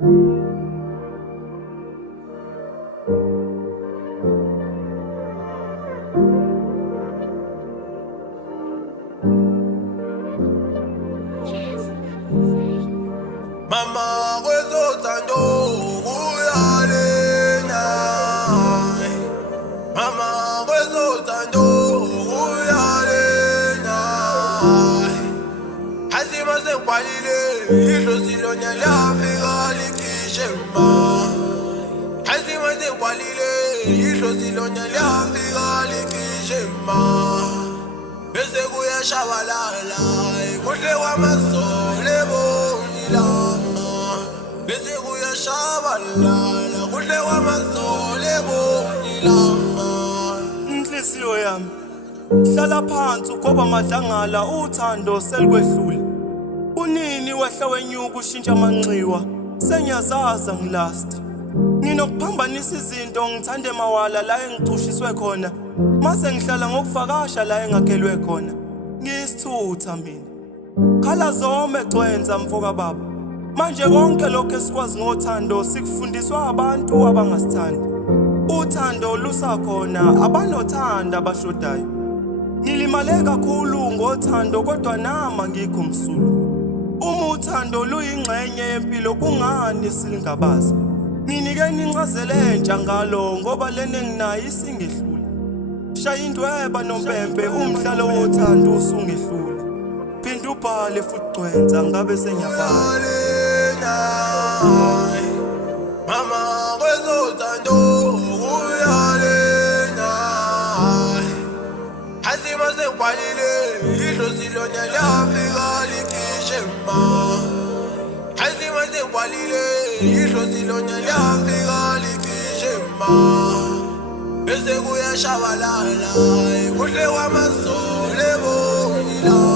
Mama kwezothando uyalena. Mama kwezothando uyalena. Hasima sengikwalile idlozi lona lafika likhishe ma. Hasima sengikwalile idlozi lona lafika likhishe ma. Bese kuyashabalala kuhle kwamasole bonilanga. Bese kuyashabalala kuhle kwamasole bonilanga. Inhliziyo yami hlala phansi ugoba madlangala uthando selikwehlule. Unini wehla wenyuka ushintsha amanxiwa sengiyazaza ngilast. Nginokuphambanisa izinto ngithande mawala la engicushiswe khona. Mase ngihlala ngokuvakasha la engakhelwe khona. Ngisithutha mina. Khala zome gcwenza mfoka baba. Manje konke lokho esikwazi ngothando sikufundiswa abantu abangasithandi. Uthando lusakhona abanothanda abashodayo. Nilimale kakhulu ngothando kodwa nama ngikho msulu. Uma uthando luyingxenye yempilo kungani silingabaza? Ninikeni incazelo entsha ngalo ngoba lene nginayo isingehlule. Shaya indweba nompempe umdlalo wothando usungehlule. Phinda ubhale futhi gcwenza ngabe senyabhala. Mama kwezothando uyalena. Hasima sengikwalile idlozi lona lafika likhishe ma. Hasima sengikwalile idlozi lona lafika likhishe ma. Bese kuyashabalala kuhle kwamasole bonilanga.